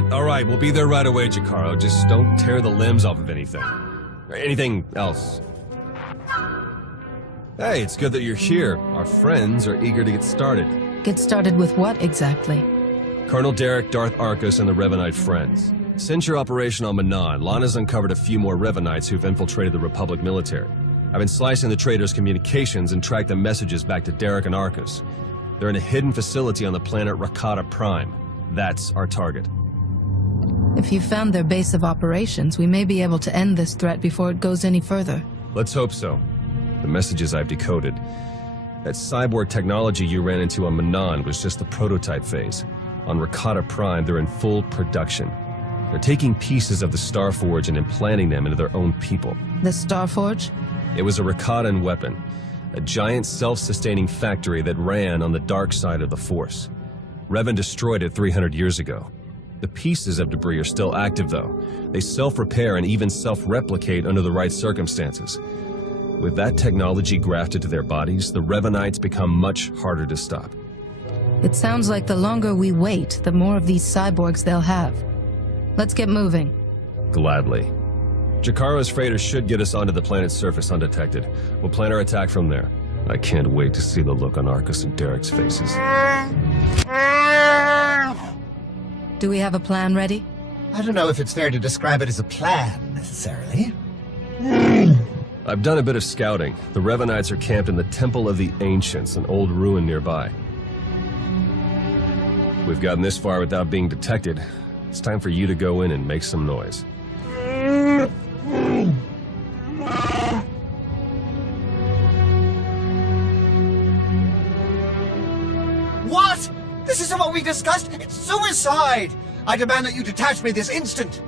right. We'll be there right away, Jakaro. Just don't tear the limbs off of anything. Or anything else. Hey, it's good that you're here. Our friends are eager to get started. Get started with what exactly? Colonel Derek, Darth Arcus, and the Revanite friends. Since your operation on Manan, Lana's uncovered a few more Revanites who've infiltrated the Republic military. I've been slicing the traitors' communications and tracked the messages back to Derek and Arcus. They're in a hidden facility on the planet Rakata Prime. That's our target. If you found their base of operations, we may be able to end this threat before it goes any further. Let's hope so. The messages I've decoded. That cyborg technology you ran into on Manan was just the prototype phase. On Rakata Prime, they're in full production. They're taking pieces of the Starforge and implanting them into their own people. The Starforge? It was a Rakatan weapon, a giant self-sustaining factory that ran on the dark side of the Force. Revan destroyed it 300 years ago. The pieces of debris are still active, though. They self-repair and even self-replicate under the right circumstances. With that technology grafted to their bodies, the Revanites become much harder to stop. It sounds like the longer we wait, the more of these cyborgs they'll have. Let's get moving. Gladly. Jakaro's freighter should get us onto the planet's surface undetected. We'll plan our attack from there. I can't wait to see the look on Arcus and Derek's faces. Do we have a plan ready? I don't know if it's fair to describe it as a plan, necessarily. I've done a bit of scouting. The Revanites are camped in the Temple of the Ancients, an old ruin nearby. We've gotten this far without being detected. It's time for you to go in and make some noise. What? This isn't what we discussed! It's suicide! I demand that you detach me this instant!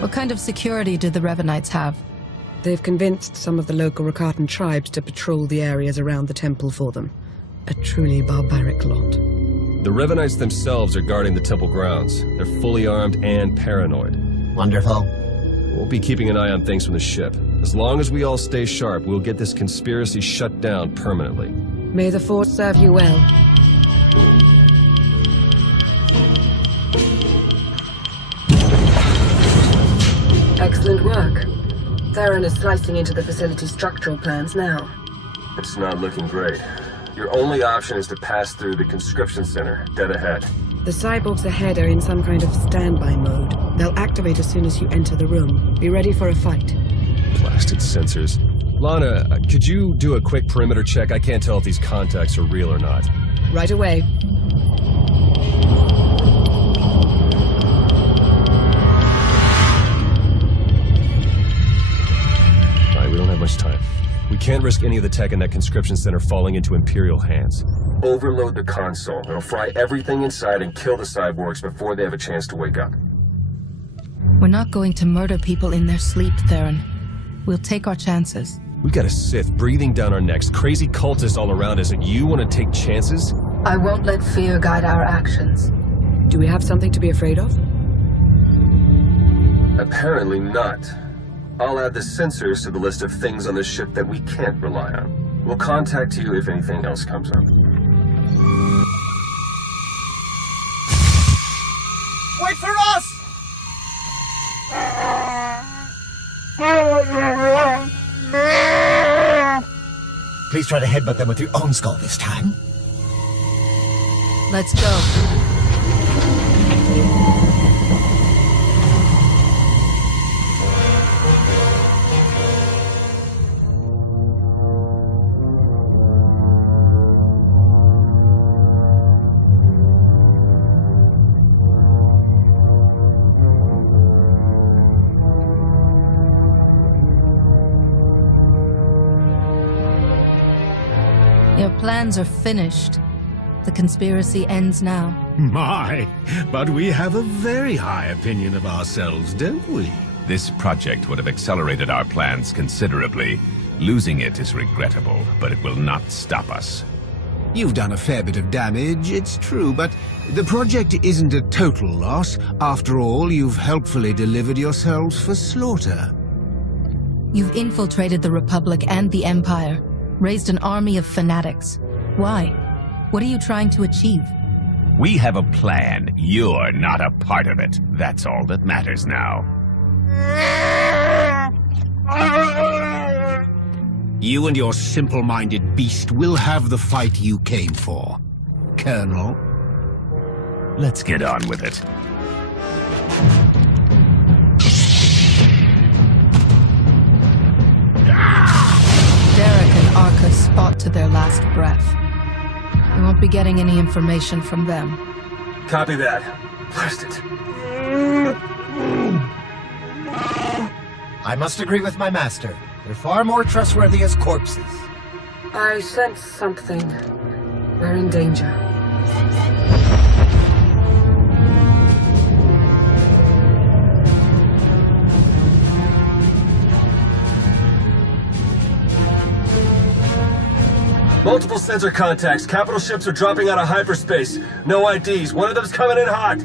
What kind of security do the Revanites have? They've convinced some of the local Rakatan tribes to patrol the areas around the temple for them. A truly barbaric lot. The Revanites themselves are guarding the temple grounds. They're fully armed and paranoid. Wonderful. We'll be keeping an eye on things from the ship. As long as we all stay sharp, we'll get this conspiracy shut down permanently. May the Force serve you well. Excellent work. Theron is slicing into the facility's structural plans now. It's not looking great. Your only option is to pass through the conscription center, dead ahead. The cyborgs ahead are in some kind of standby mode. They'll activate as soon as you enter the room. Be ready for a fight. Blasted sensors. Lana, could you do a quick perimeter check? I can't tell if these contacts are real or not. Right away. Alright, we don't have much time. We can't risk any of the tech in that conscription center falling into Imperial hands. Overload the console. It'll fry everything inside and kill the cyborgs before they have a chance to wake up. We're not going to murder people in their sleep, Theron. We'll take our chances. We got a Sith breathing down our necks, crazy cultists all around us, and you want to take chances? I won't let fear guide our actions. Do we have something to be afraid of? Apparently not. I'll add the sensors to the list of things on the ship that we can't rely on. We'll contact you if anything else comes up. Wait for us! Please try to headbutt them with your own skull this time. Let's go. Your plans are finished. The conspiracy ends now. My, but we have a very high opinion of ourselves, don't we? This project would have accelerated our plans considerably. Losing it is regrettable, but it will not stop us. You've done a fair bit of damage, it's true, but the project isn't a total loss. After all, you've helpfully delivered yourselves for slaughter. You've infiltrated the Republic and the Empire, raised an army of fanatics. Why? What are you trying to achieve? We have a plan. You're not a part of it. That's all that matters now. You and your simple-minded beast will have the fight you came for, Colonel. Let's get on with it. Derek and Arcus fought to their last breath. We won't be getting any information from them. Copy that. Blast it. I must agree with my master. They're far more trustworthy as corpses. I sense something. We're in danger. Multiple sensor contacts. Capital ships are dropping out of hyperspace. No IDs. One of them's coming in hot.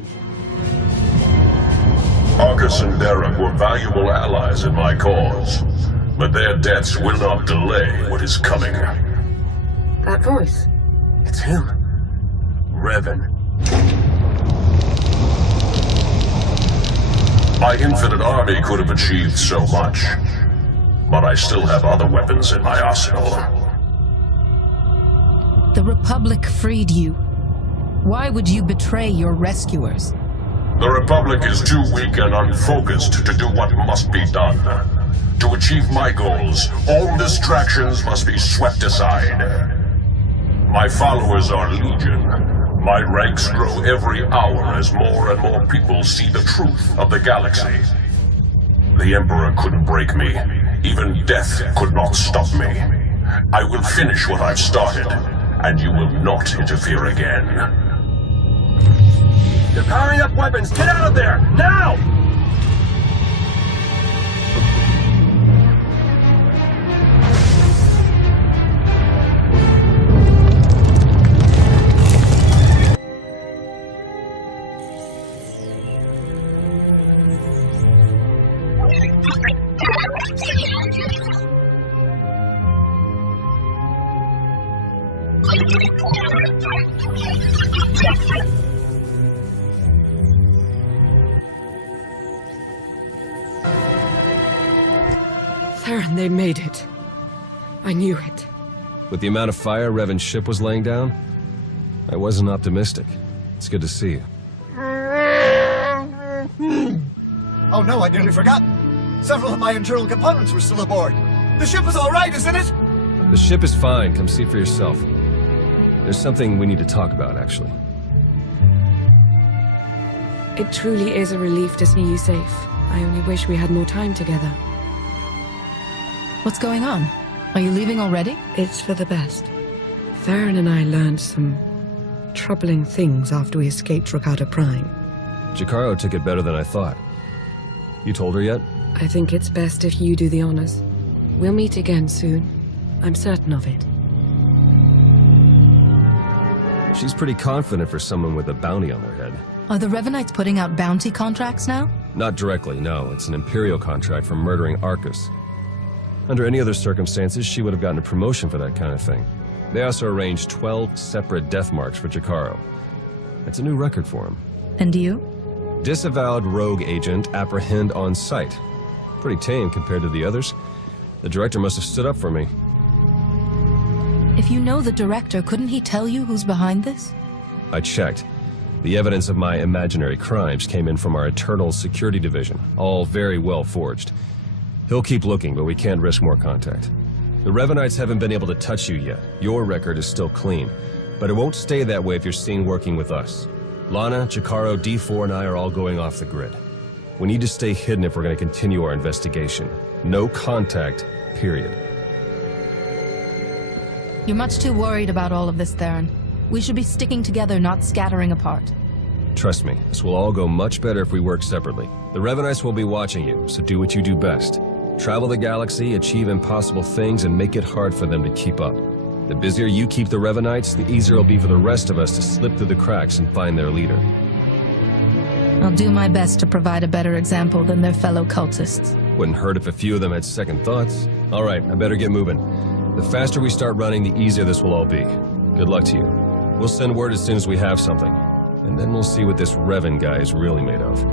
Arcus and Derek were valuable allies in my cause, but their deaths will not delay what is coming. That voice. It's him. Revan. My infinite army could have achieved so much, but I still have other weapons in my arsenal. The Republic freed you. Why would you betray your rescuers? The Republic is too weak and unfocused to do what must be done. To achieve my goals, all distractions must be swept aside. My followers are legion. My ranks grow every hour as more and more people see the truth of the galaxy. The Emperor couldn't break me. Even death could not stop me. I will finish what I've started, and you will not interfere again. They're powering up weapons. Get out of there! Now! Theron, they made it. I knew it. With the amount of fire Revan's ship was laying down, I wasn't optimistic. It's good to see you. Oh no, I nearly forgot. Several of my internal components were still aboard. The ship is all right, isn't it? The ship is fine. Come see for yourself. There's something we need to talk about, actually. It truly is a relief to see you safe. I only wish we had more time together. What's going on? Are you leaving already? It's for the best. Theron and I learned some troubling things after we escaped Rakata Prime. Jacaro took it better than I thought. You told her yet? I think it's best if you do the honors. We'll meet again soon. I'm certain of it. She's pretty confident for someone with a bounty on their head. Are the Revanites putting out bounty contracts now? Not directly, no. It's an Imperial contract for murdering Arcus. Under any other circumstances, she would have gotten a promotion for that kind of thing. They also arranged 12 separate death marks for Jacaro. It's a new record for him. And you? Disavowed rogue agent apprehend on sight. Pretty tame compared to the others. The director must have stood up for me. If you know the director, couldn't he tell you who's behind this? I checked. The evidence of my imaginary crimes came in from our Eternal Security Division, all very well forged. He'll keep looking, but we can't risk more contact. The Revanites haven't been able to touch you yet. Your record is still clean, but it won't stay that way if you're seen working with us. Lana, Jacaro, D4, and I are all going off the grid. We need to stay hidden if we're going to continue our investigation. No contact, period. You're much too worried about all of this, Theron. We should be sticking together, not scattering apart. Trust me, this will all go much better if we work separately. The Revanites will be watching you, so do what you do best. Travel the galaxy, achieve impossible things, and make it hard for them to keep up. The busier you keep the Revanites, the easier it'll be for the rest of us to slip through the cracks and find their leader. I'll do my best to provide a better example than their fellow cultists. Wouldn't hurt if a few of them had second thoughts. All right, I better get moving. The faster we start running, the easier this will all be. Good luck to you. We'll send word as soon as we have something. And then we'll see what this Revan guy is really made of.